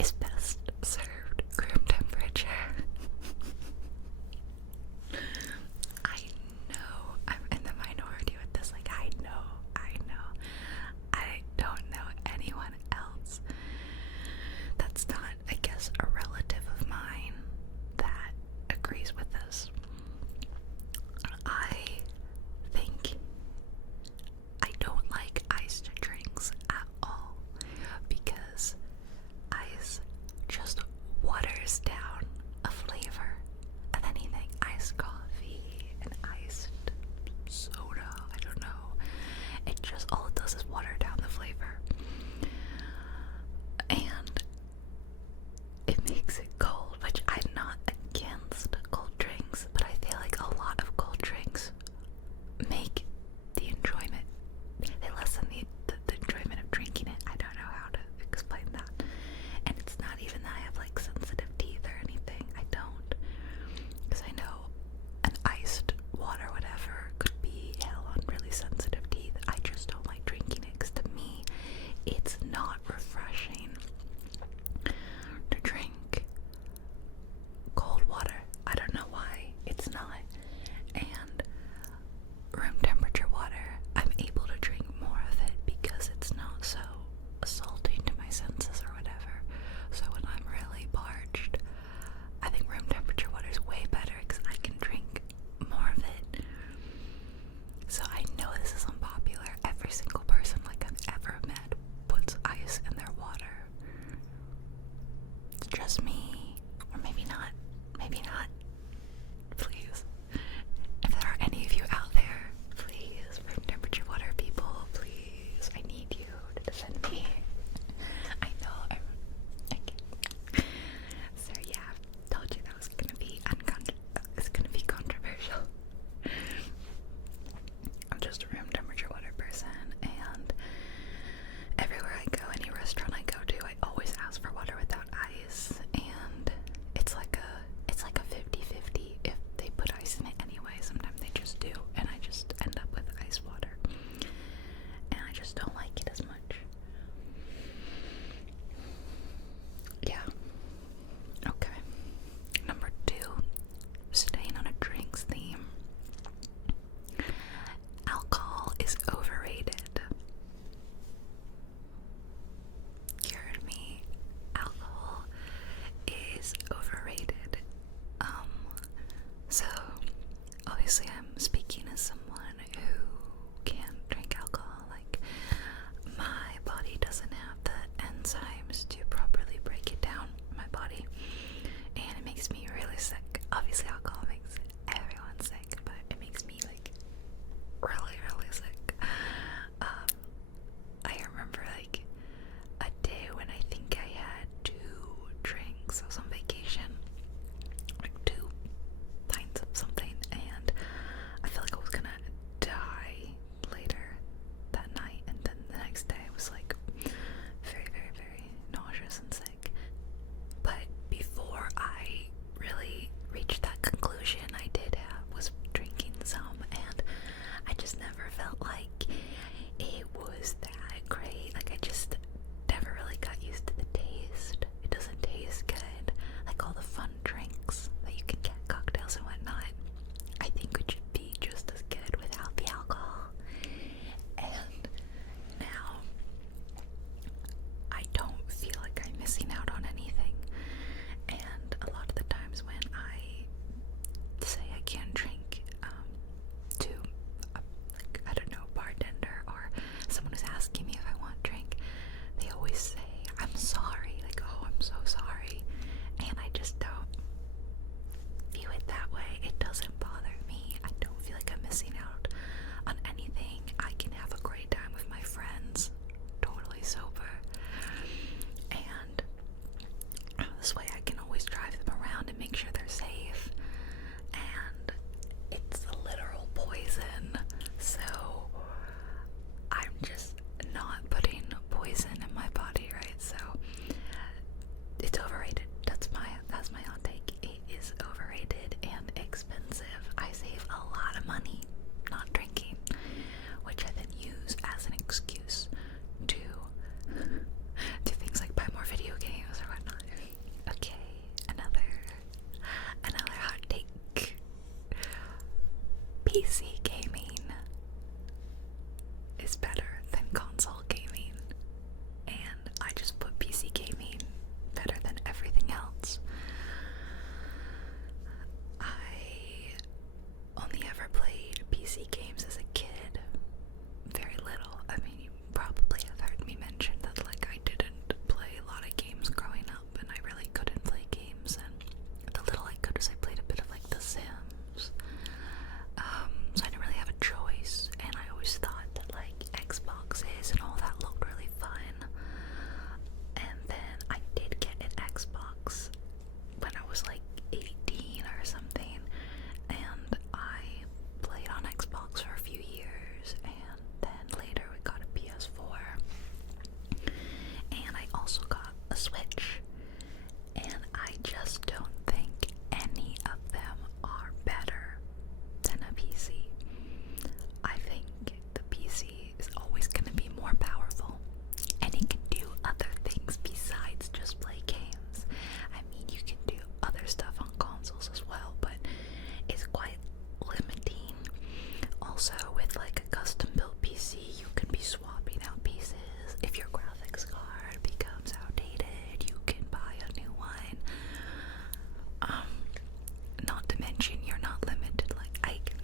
is best served room temperature. I know I'm in the minority with this. Like, I know. I don't know anyone else that's not, I guess, a relative of mine that agrees with this. I think I don't like iced drinks at all because ice just waters down a flavor of anything. Iced coffee and iced soda, I don't know. It just, all it does is water down the flavor. And it makes it cold, which I'm not against cold drinks, but I feel like a lot of cold drinks make the enjoyment, they lessen the enjoyment of drinking it. I don't know how to explain that. And it's not even that I have like sensitive teeth or anything. I don't. Because I know an iced water, whatever, could be hell on really sensitive teeth. I just don't like drinking it because to me, it's not refreshing to drink cold water. I don't know why. It's not. And room temperature water, I'm able to drink more of it because it's not so assaulting to my senses or whatever. So when I'm really parched, I think room temperature water is way better because I can drink more of it. So I know this is unpopular. Every single person like I've ever met puts ice in their water. It's just me. Or maybe not. Maybe not. Please. If there are any of you out there, please, room temperature water people, please, I need you to defend me. I know, I can't. So yeah, told you that was gonna be controversial. I'm just a room temperature water person, and everywhere I go, any restaurant I go to, I always ask for water without ice, and it's like a 50-50 if they put ice in it anyway. Sometimes they just do, and I just end up with ice water, and I just don't like it as much. Yeah. Okay. Number 2, staying on a drinks theme. Alcohol is overrated. You heard me. Alcohol is overrated. So obviously I'm speaking as someone who can't drink alcohol. Like, my body doesn't have the enzymes to properly break it down in my body, and it makes me really sick. Obviously alcohol makes everyone sick, but it makes me like really, really sick. I remember like a day when I think I had 2 drinks. I was on vacation, like 2 pints of something, and I felt like I was gonna die later that night. And then the next day I was like very, very, very nauseous and sick. But before I really reached that conclusion, I was drinking some, and I just never felt like it was that great. Like, I just never really got used to the taste. It doesn't taste good. PC gaming is better than console gaming, and I just put PC gaming better than everything else. I only ever played PC games as a kid, very little. I mean, you probably have heard me mention that, like, I didn't play a lot of games growing up, and I really couldn't play games, and the little I could was I played a bit of, like, The Sims. So I didn't really have a choice, and I always thought that, like, Xboxes and all that looked really fun. And then I did get an Xbox when I was like 18 or something, and I played on Xbox for a few years, and then later we got a PS4, and I also got a Switch, and I just don't think any of them are better than a PC. I think the PC is always going to be more powerful, and it can do other things besides just play games. I mean, you can do other stuff on consoles as well, but it's quite limiting. Also, with like a custom built PC, you can be swapping out pieces. If your graphics card becomes outdated, you can buy a new one. Not to mention, you're not limited. Like,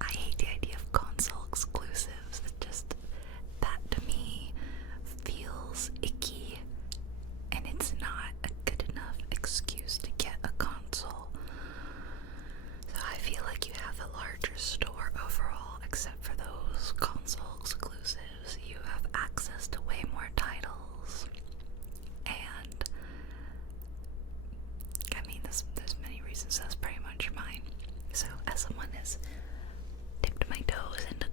I hate the idea of console exclusives. It just, that to me feels icky, and it's not a good enough excuse to get a console. So I feel like you have a larger store overall, except for those console exclusives. You have access to way more titles, and I mean, there's many reasons. That's pretty much mine. So as someone has dipped my toes into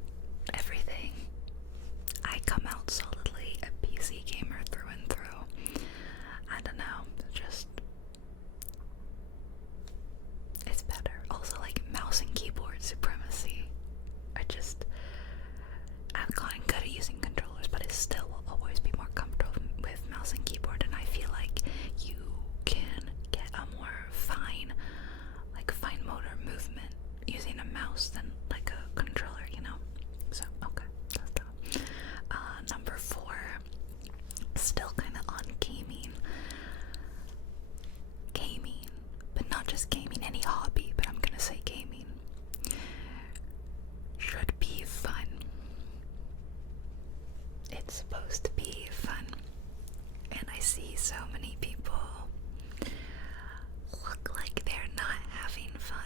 everything, I come out solidly a PC gamer through and through. I don't know, just, it's better. Also, like, mouse and keyboard supremacy. I've gotten good at using controllers, but it still will always be more comfortable with mouse and keyboard, and I feel like you can get a more fine motor movement using a mouse than like a controller, you know? So, okay, that's that. Number 4, still kind of on gaming. Gaming, but not just gaming, any hobby, but I'm gonna say gaming, should be fun. It's supposed to be fun, and I see so many people look like they're not having fun.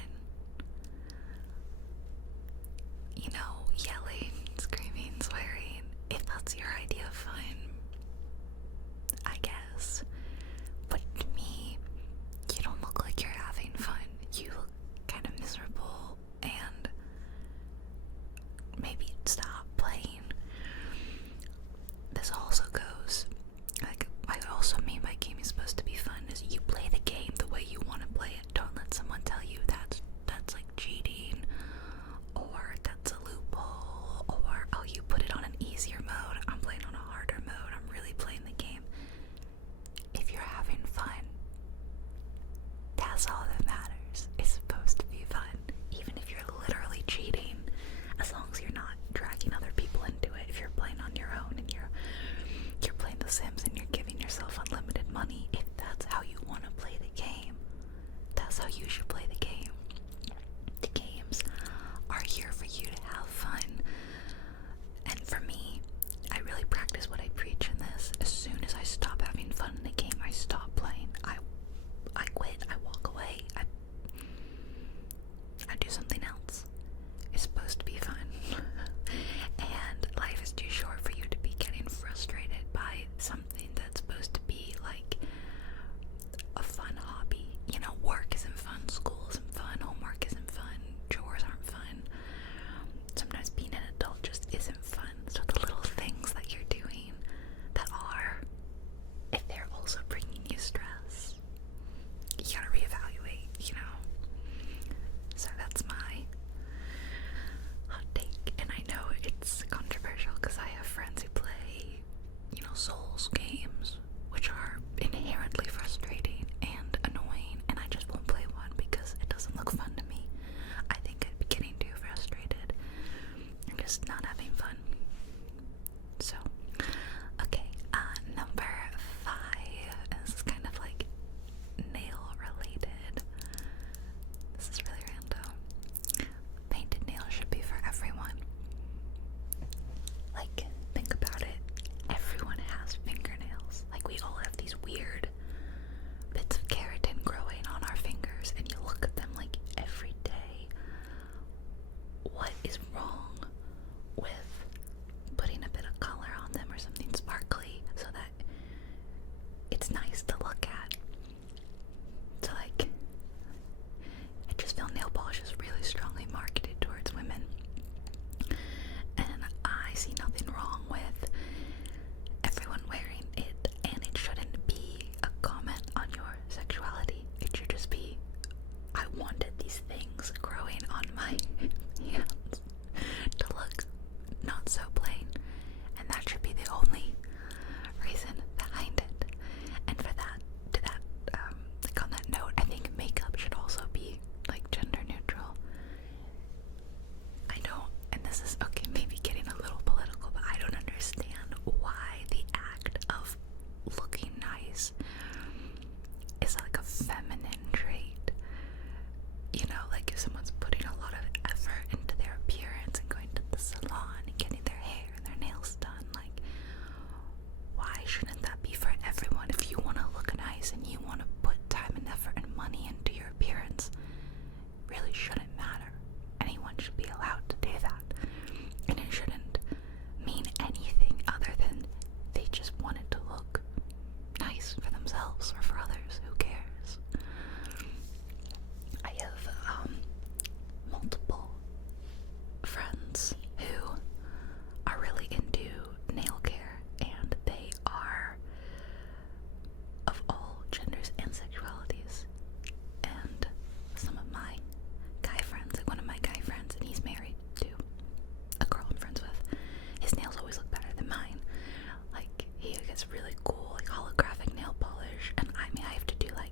You know, yelling, screaming, swearing. If that's your idea of fun, I guess. But to me, you don't look like you're having fun. You look kind of miserable, and maybe stop playing. This also goes, like, I also mean by gaming is supposed to be fun is you play the game the way you want to play it. Don't let someone tell you that's like cheating, or that's a loophole, or oh, you put it on an easier mode, I'm playing on a harder mode, I'm really playing the game. If you're having fun, that's all that matters. It's supposed to be fun, even if you're literally cheating, as long as you're not dragging other people into it. If you're playing on your own and you're playing The Sims and you're giving yourself unlimited money, if that's how you want to play the game, that's how you should play the game. The games are here for you to have fun, and for me, I really practice what I preach in this. As soon as I stop having fun in the game, I stop playing. I quit, I walk away. others. Who cares? I have multiple friends who are really into nail care, and they are of all genders and sexualities. And some of my guy friends, like one of my guy friends, and he's married to a girl I'm friends with, his nails always look better than mine. Like, he gets really cool, like holographic nail polish, and I mean, I have to do like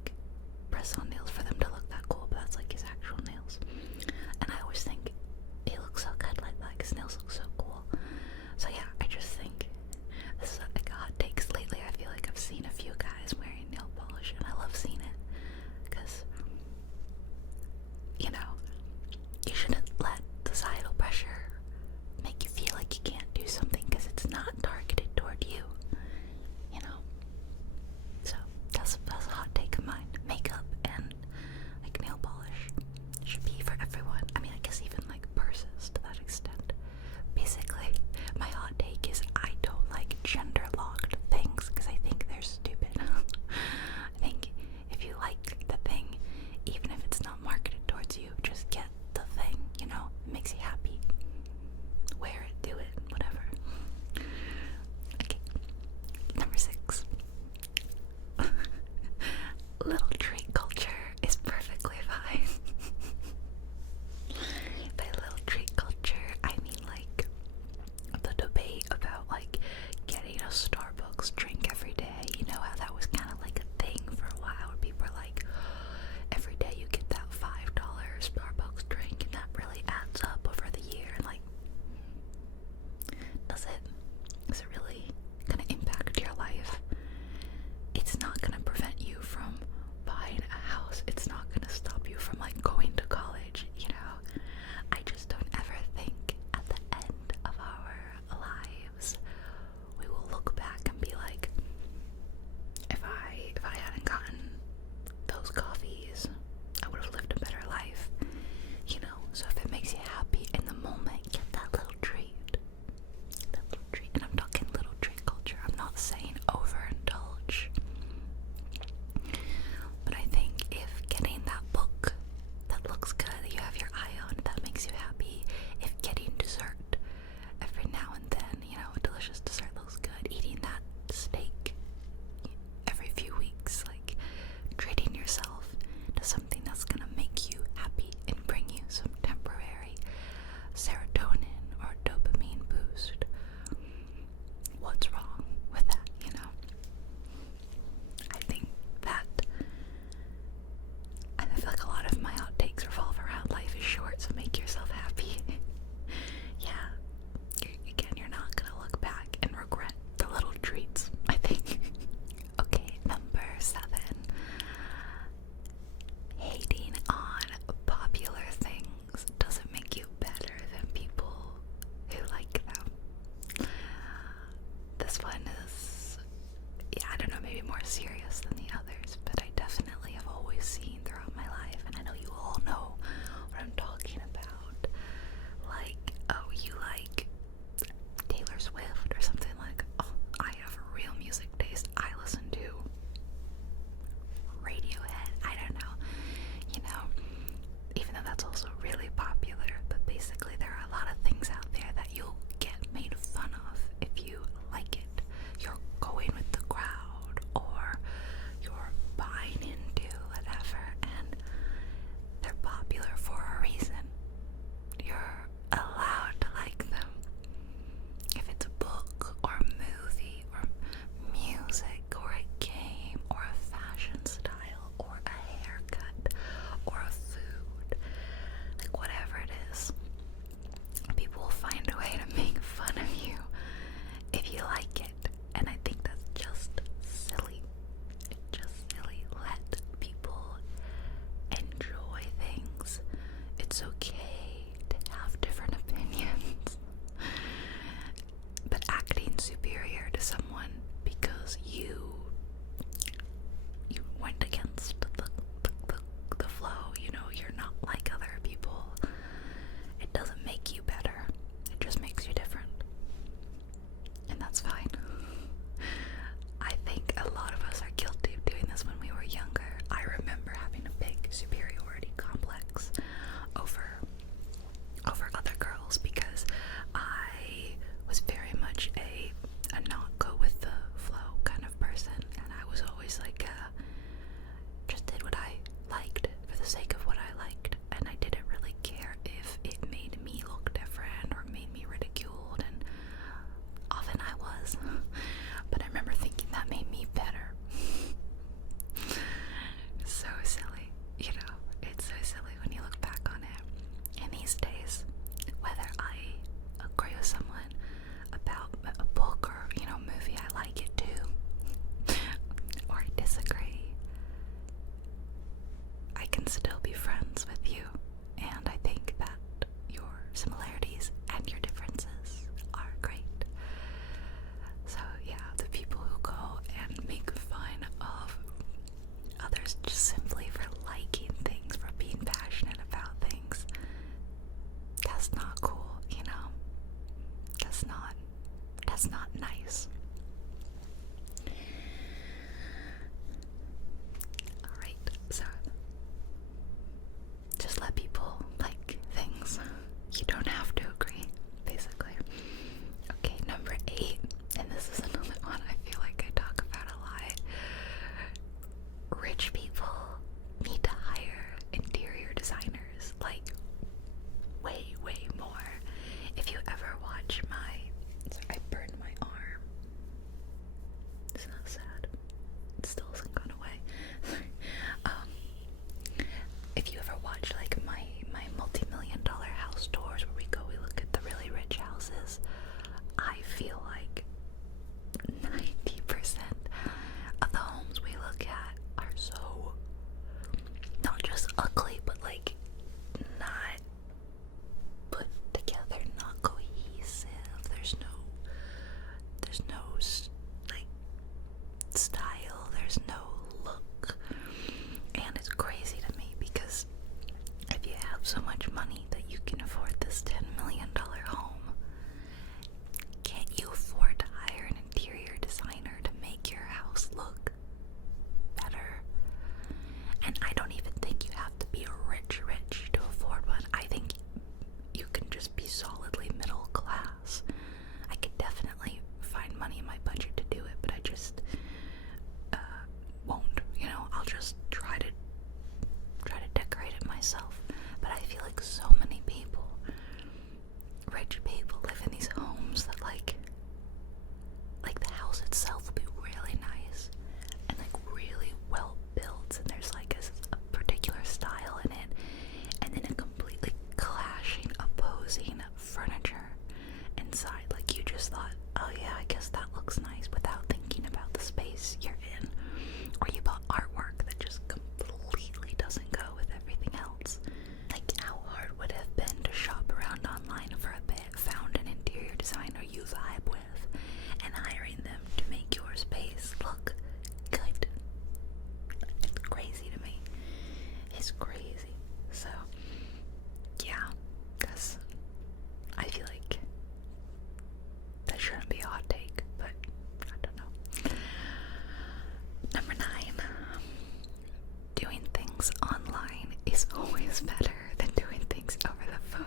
things online is always better than doing things over the phone.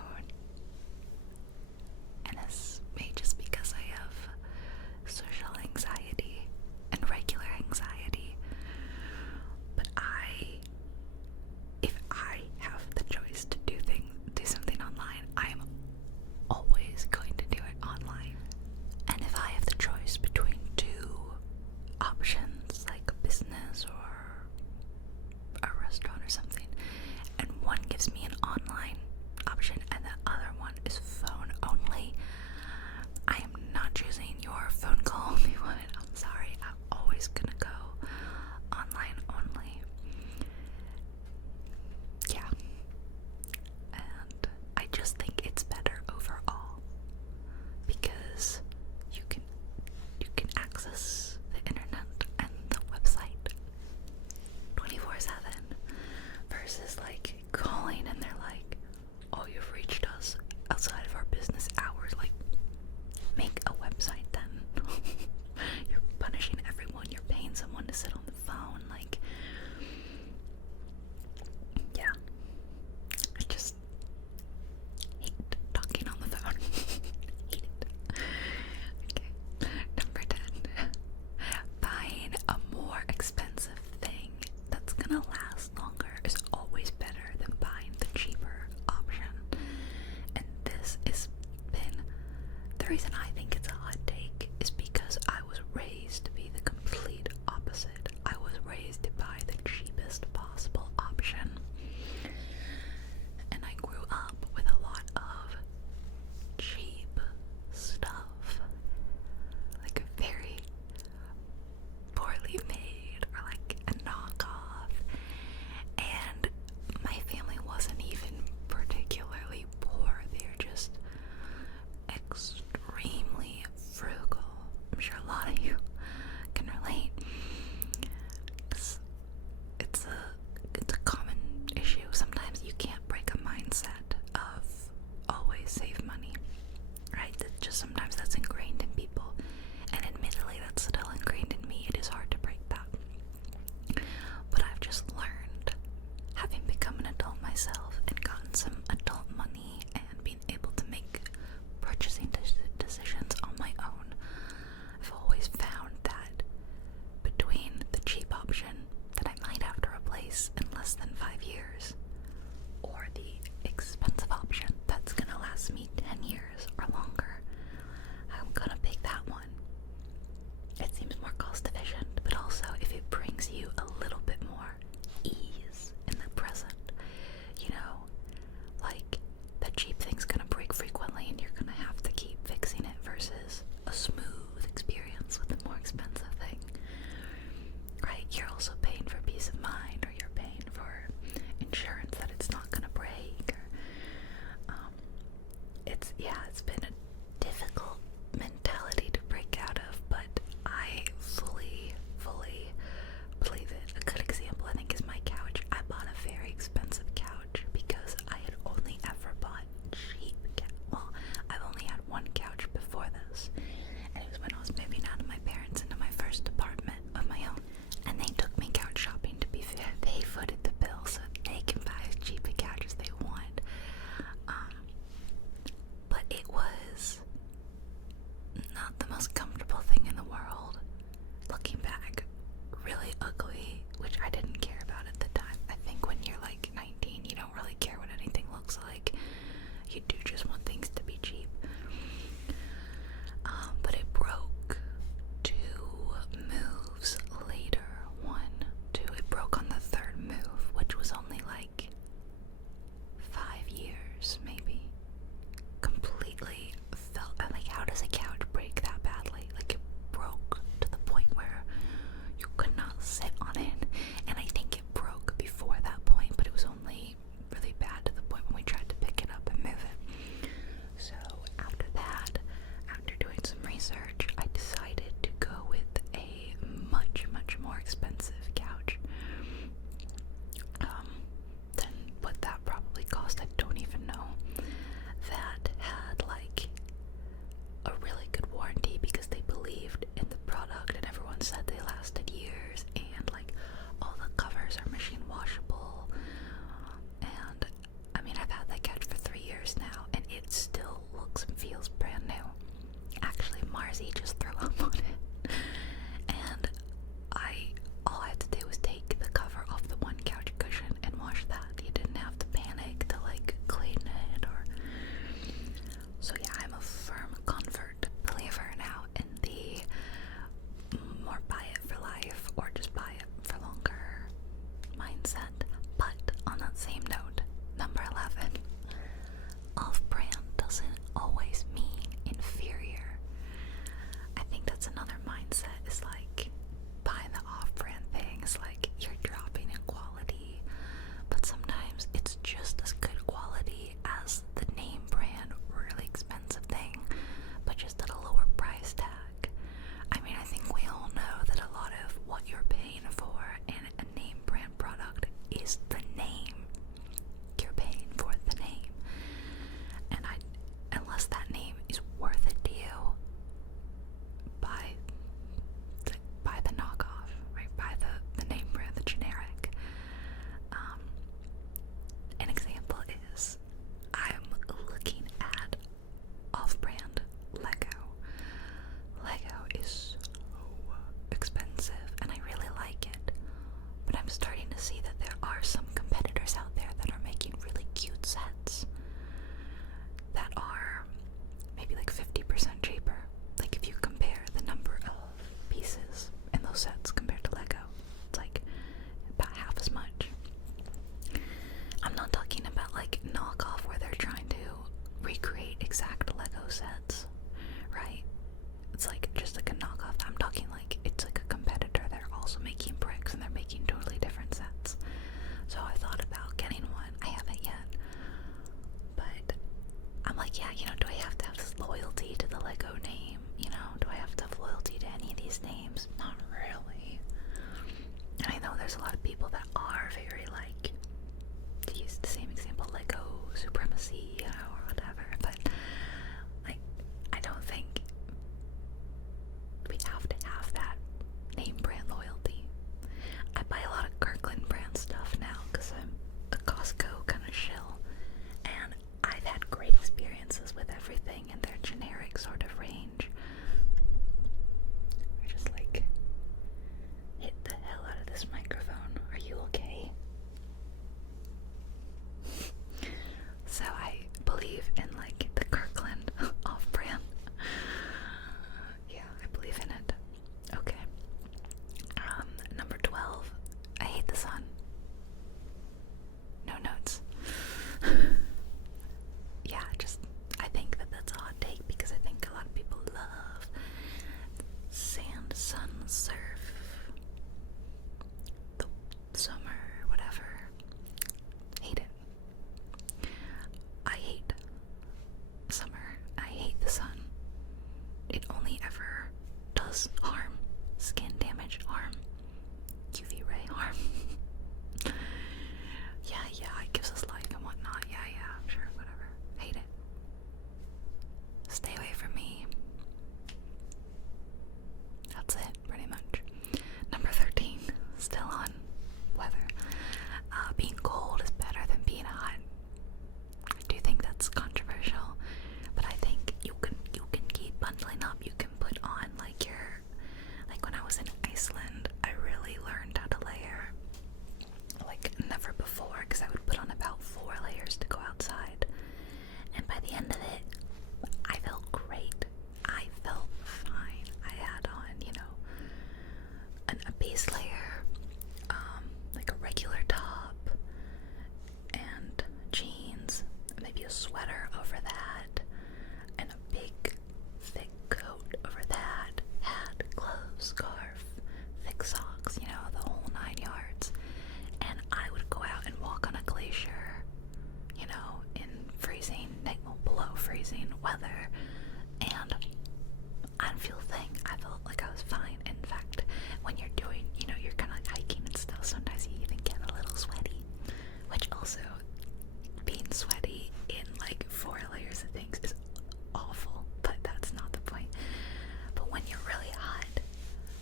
And it's maybe just because I have social anxiety and regular anxiety. But if I have the choice to do something online, I'm always going to do it online. And if I have the choice between two options, like a business or a restaurant or something, and one gives me an online option and the other one is phone only, I am not choosing your phone call only one. I'm sorry, I'm always gonna go online only. Yeah. And I just think it's better overall because you can access the internet and the website 24/7 versus like calling and they're like, oh, you've reached us outside of our business hours. Like, make a website then. You're punishing everyone. You're paying someone to sit on the phone. Like, yeah. I just hate talking on the phone. Hate it. Okay. Number 10. Buying a more expensive thing that's gonna last longer is always better than buying the cheaper option. And this has been the reason I think it's a hot take is because I was raised to be the complete opposite. I was raised to buy the cheapest possible option. And I grew up with a lot of cheap stuff. Like very poorly made or like a knockoff. And my family wasn't even particularly poor. They're just extremely frugal. I'm sure a lot of you can relate. It's a common issue. Sometimes you can't break a mindset of always save money, right? Sometimes that's ingrained in people, and admittedly that's still ingrained in me. It is hard to break that, but I've just learned, having become an adult myself and gotten some adult money and being able to make purchasing decisions on my own, I've always found that between the cheap option that I might have to replace in less than 5 years or the expensive option that's gonna last me 10 years or longer, I'm gonna pick that one. It seems more cost efficient, but also if it brings you a little bit more ease in the present, you know, like the cheap thing's gonna break frequently and you're gonna have to keep fixing it versus a smooth experience with the more expensive thing, right? You're also paying for peace of mind, or you're paying for insurance that it's not gonna break, or it's been a difficult mentality to break out of, but I fully believe it. A good example, I think, is my couch. I bought a very expensive couch because I had only ever bought cheap well, I've only had one couch before this, and it was when I was moving out of my parents into my first apartment of my own, and they took me couch shopping. To be fair, they footed the bill so they can buy as cheap a couch as they want. But it was mindset. But on that same note, number 11, off-brand doesn't always mean inferior. I think that's another mindset, is like buying the off-brand thing is like you're dropping in quality, but sometimes it's just as good quality as the name brand, really expensive thing, but just at a lower price tag. I mean, I think we all know that a lot of what you're paying for in a name brand product is the name. You're paying for the name, and unless that name is worth it to you, buy the knockoff, right? Buy the name brand, the generic. An example is I'm looking at off-brand Lego. Lego is so expensive, and I really like it, but I'm starting to see that there are some competitors out there that are making really cute sets that are maybe like 50% cheaper. Like if you compare the number of pieces in those sets compared to Lego, it's like about half as much. I'm not talking about like knockoff where they're trying to recreate exact Lego sets, right? It's like just like a knockoff. I'm talking like it's like a competitor. They're also making bricks and they're making totally different sets. So I thought about getting one. I haven't yet, but I'm like, yeah, you know, do I have to have this loyalty to the Lego name? You know, do I have to have loyalty to any of these names? Not really. And I know there's a lot of people that are very like, to use the same example, Lego supremacy, you know, or whatever, but like, I don't think we have to have that name brand loyalty. I buy a lot of Kirkland brand stuff now because I'm a Costco kind of shill, and I've had great experiences with everything in their generic sort of range. I just like hit the hell out of this microphone. Are you okay? So I believe in like the Kirkland off-brand. Yeah, I believe in it. Okay. Number 12. I hate the sun. No notes. Yeah, I think that's a hot take because I think a lot of people love sand, sun, surf, the summer, whatever. Hate it. I hate summer. I hate the sun. It only ever does harm. Skin damage, harm. UV ray harm. Yeah, it gives us life and whatnot. Yeah, sure, whatever. Hate it. Stay away from me. That's it, pretty much. Number 13, still on weather. Being cold is better than being hot. I do think that's controversial, but I think you can keep bundling up. You can put on like when I was in Iceland, I really learned how to layer like never before, because I would put on about 4 layers to go outside, and by the end of it I felt great. I felt fine. I had on, you know, a base layer, like a regular top and jeans, maybe a sweater over that, and a big thick coat over that, hat, gloves, scarf, thick socks, you know, the whole 9 yards. And I would go out and walk on a glacier, you know, in freezing, below freezing weather, and I didn't feel a thing. I felt like I was fine. In fact, when you're doing, you know, you're kind of like hiking and stuff, sometimes you even get a little sweaty, which also, being sweaty in like 4 layers of things is awful, but that's not the point. But when you're really hot,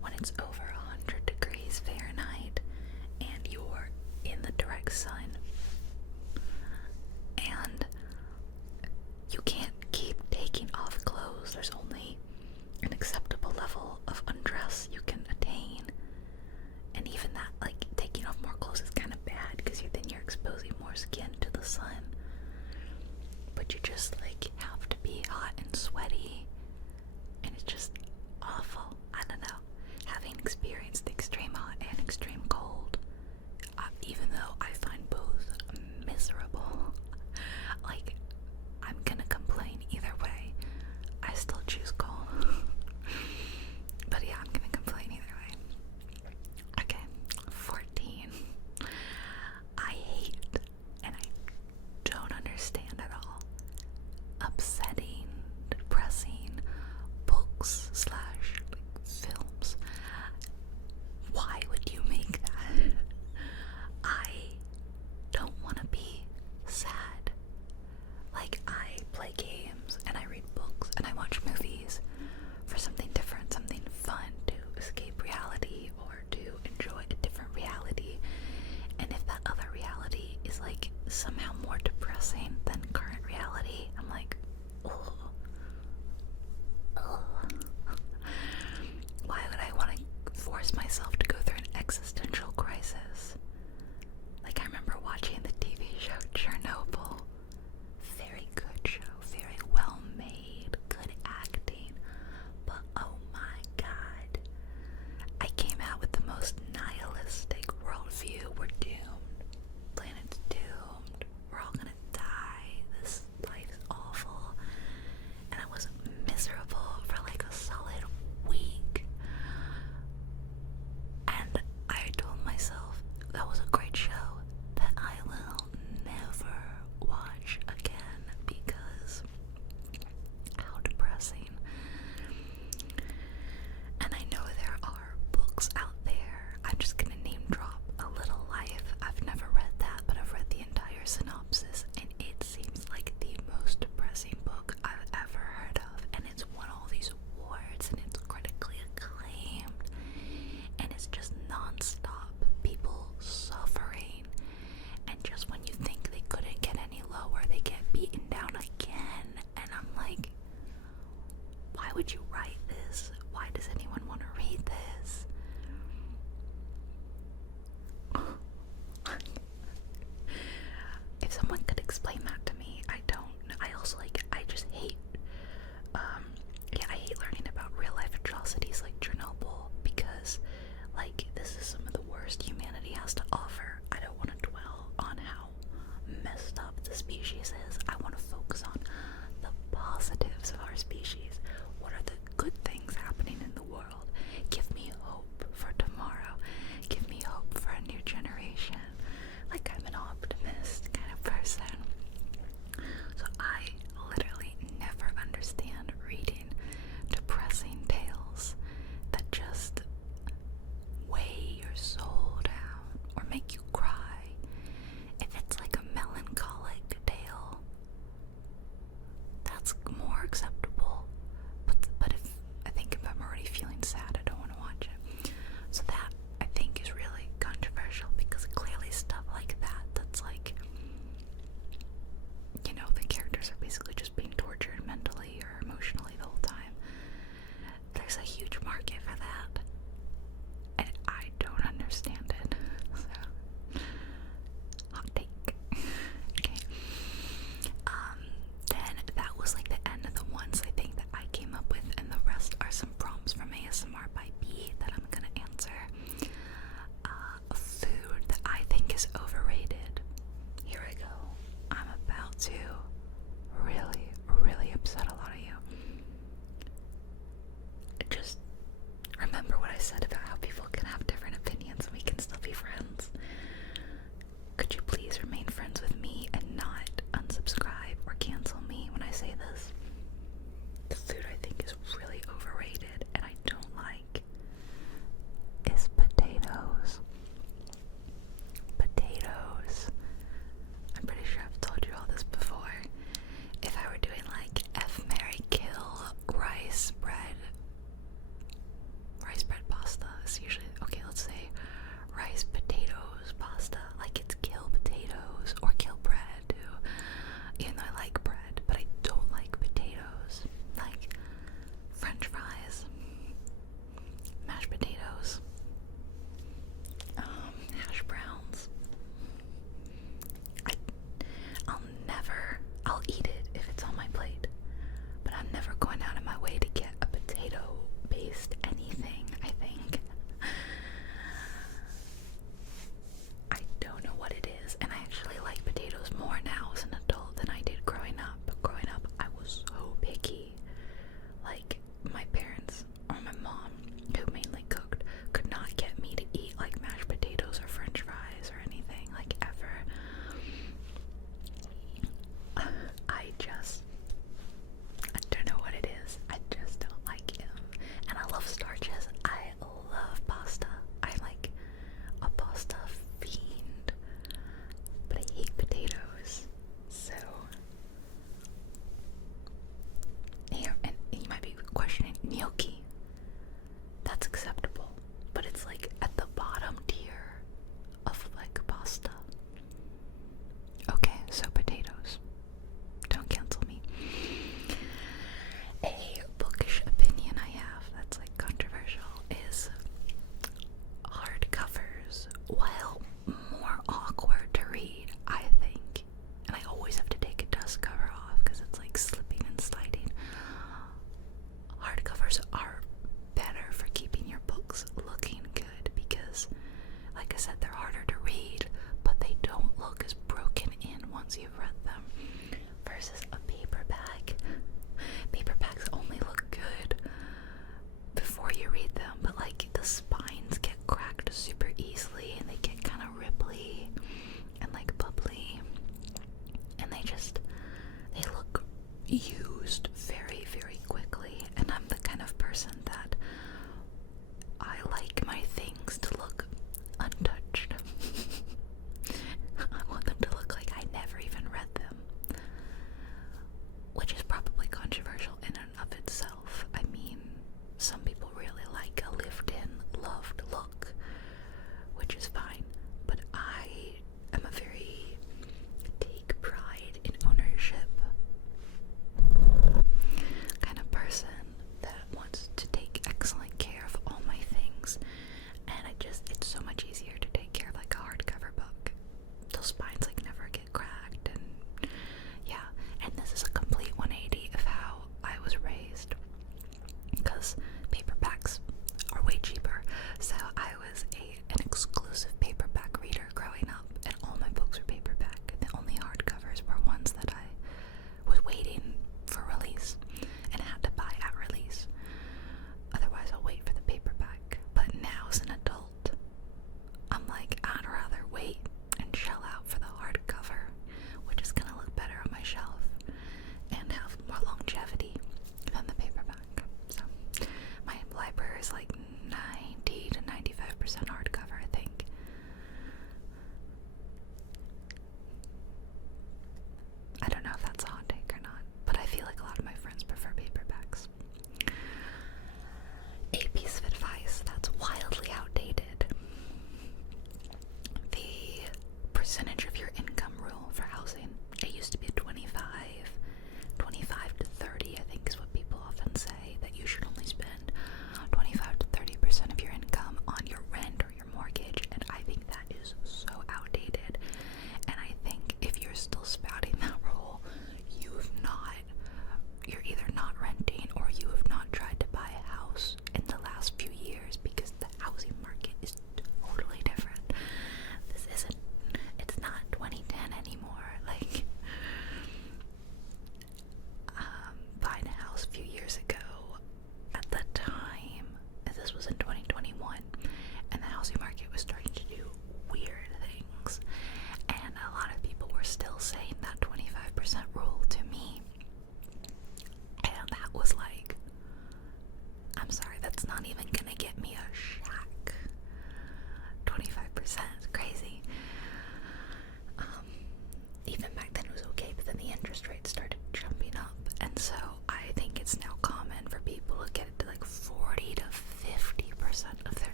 when it's over 100 degrees Fahrenheit and you're in the direct sun and you can't keep taking off clothes, there's only an acceptable level of undress you can attain, and even that, like, taking off more clothes is kind of bad because then you're exposing more skin to the sun, but you just like have to be hot and sweaty, and it's just awful. I don't know, having experienced extreme hot and extreme cold, even synopsis, and it seems like the most depressing book I've ever heard of, and it's won all these awards, and it's critically acclaimed, and it's just non-stop people suffering, and just when you think they couldn't get any lower, they get beaten down again, and I'm like, why would you write this? Why does anyone want to read this? If someone could explain that to me, I don't know. I also I just hate, I hate learning about real life atrocities like Chernobyl, because this is some of the worst humanity has to offer. I don't want to dwell on how messed up the species is. I want to focus on the positives of our species. What are the good things happening in the world? Give me hope for tomorrow. Give me hope for a new generation. I'm an optimist kind of person. So I literally never understand reading depressing tales that just weigh your soul down or make you cry. If it's like a melancholic tale, that's more acceptable. But if I'm already feeling sad, I don't want to watch it. So that, I think, is really controversial, because clearly stuff like that, that's the characters are basically just being tortured mentally or emotionally the whole time. There's a huge market for that, and I don't understand it. So, hot take. Okay. Then that was the end of the ones I think that I came up with, and the rest are some prompts from ASMR by B that I'm gonna answer. A food that I think is overrated. Here I go. I'm about to really, really upset a lot of you. Just remember what I said about how people can have different opinions and we can still be friends. Could you please remain friends with me and not unsubscribe or cancel me when I say this? The food I think is really overrated and I don't like is potatoes. Potatoes. I'm pretty sure I've told you all this before. If I were doing F, Marry, Kill, rice bread pasta is usually, okay, let's say rice, potatoes, pasta, it's kill potatoes or kill bread too, even though I like bread, but I don't like potatoes. French fries, mashed potatoes, hash browns. I'll eat it if it's on my plate, but I'm never going out of my way to get a potato-based anything, I think. I don't know what it is, and I actually like potatoes more now as an adult than I did growing up. But growing up, I was so picky. My parents, or my mom, who mainly cooked, could not get me to eat mashed potatoes or french fries or anything, ever. I don't know what it is. I just don't like it. And I love starches. I love pasta. I'm a pasta fiend. But I hate potatoes. So, here, and you might be questioning, gnocchi. That's acceptable. But it's at the bottom tier of pasta. Okay, so potatoes. Don't cancel me. A bookish opinion I have that's controversial is hardcovers, while more awkward to read, I think, and I always have to take a dust cover off because it's slipping and sliding. Hardcovers are better for keeping your books looking good because, like I said, they're harder to read, but they don't look as broken in once you've read them, versus a paperback. Paperbacks only look good before you read them, but the spines get cracked super easily and they get kind of ripply and bubbly, and they look used very, very quickly. And I'm the kind of person that I like my things to look untouched. I want them to look like I never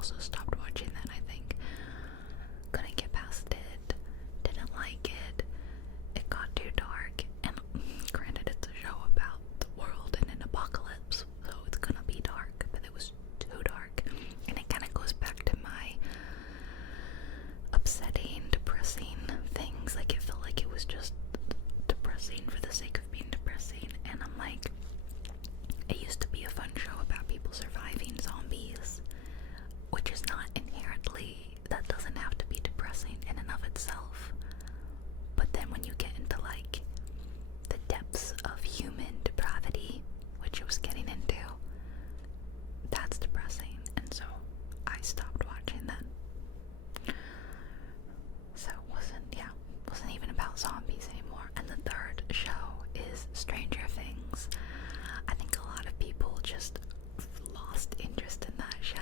also stopped watching that, I think. Couldn't get past it, didn't like it, it got too dark, and granted it's a show about the world and an apocalypse, so it's gonna be dark, but it was too dark, and it kind of goes back to my upsetting, depressing things. Like, it felt like it was just depressing for the sake of being depressing, and I'm like, it used to be a fun show about people surviving zombies, which is not inherently, that doesn't have to be depressing in and of itself. But then when you get into like the depths of human depravity, which it was getting into, that's depressing, and so I stopped watching that. So it wasn't even about zombies anymore. And the third show is Stranger Things. I think a lot of people just lost interest in that show.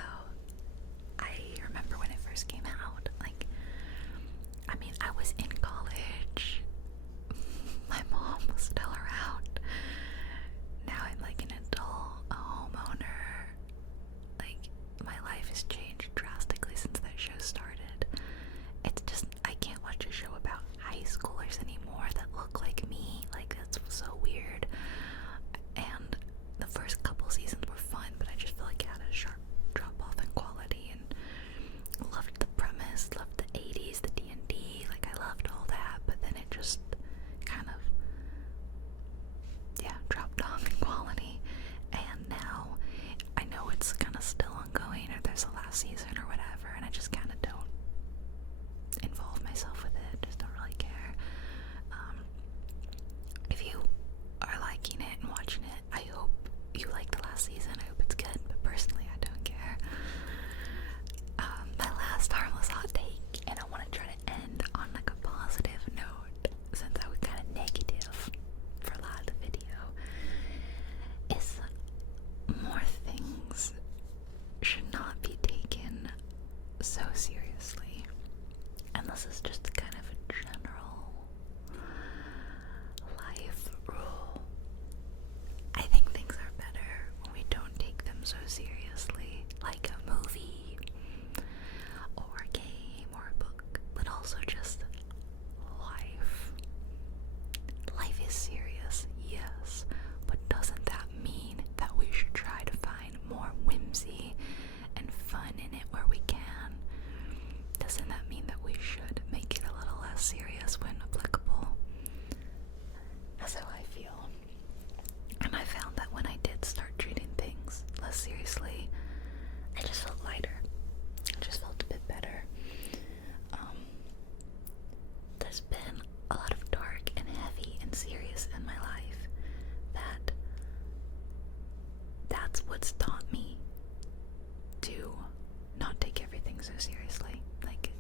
I remember when it first came out, like, I mean, I was in college, my mom was still around, now I'm like an adult, a homeowner, like, my life has changed drastically since that show started. It's just, I can't watch a show about high schoolers anymore that look like me, like, that's so weird. And the first couple seasons were fun, but I just feel like it had a sharp drop off in quality, and loved the premise, loved the 80s, the D&D, like, I loved all that, but then it just kind of, dropped off in quality. And now I know it's kind of still ongoing, or there's a last season or whatever, and I just kind of don't involve myself with it, just don't really care. If you are liking it and watching it, I hope you like the last season. I hope it's good, but personally I don't care. My last Harmless Hot Take, and I want to try to end on like a positive note, since I was kind of negative for a lot of the video, is more things should not be taken so seriously. And this is just kind of a general life rule. I think things are better when we don't take them so seriously, like a movie or a game or a book, but also just life. Life is serious, yes, but doesn't that mean that we should try to find more whimsy and fun in it where we can? Doesn't that mean that we should make it a little less serious when applicable? That's how I feel. And I found that when I did start treating things less seriously, I just felt lighter. I just felt a bit better. There's been a lot of dark and heavy and serious in my life that's what's taught me to not take everything so seriously. Like,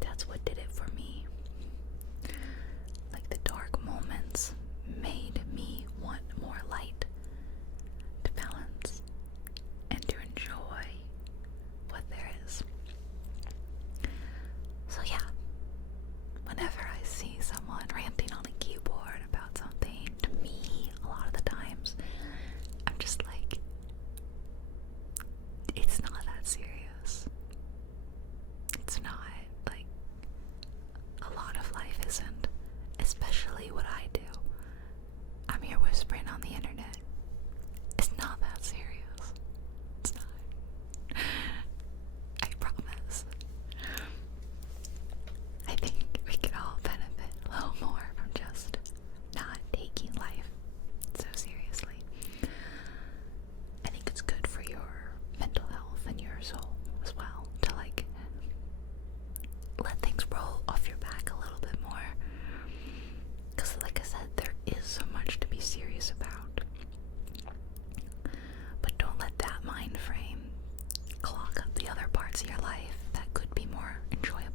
that's what did it for me. Like, the dark moments made me want more light to balance and to enjoy what there is. So yeah, whenever I see someone ranting on a keyboard about something, to me, a lot of the times, I'm just like, it's not that serious. It's not. Like, a lot of life isn't, especially what I do. I'm here whispering on the internet. It's not that serious. It's not. I promise. I think we could all benefit a little more from just not taking life so seriously. I think it's good for your mental health and your soul as well to like let things roll off your back a little bit more. Because like I said, there is so much to be serious about. But don't let that mind frame clog up the other parts of your life that could be more enjoyable.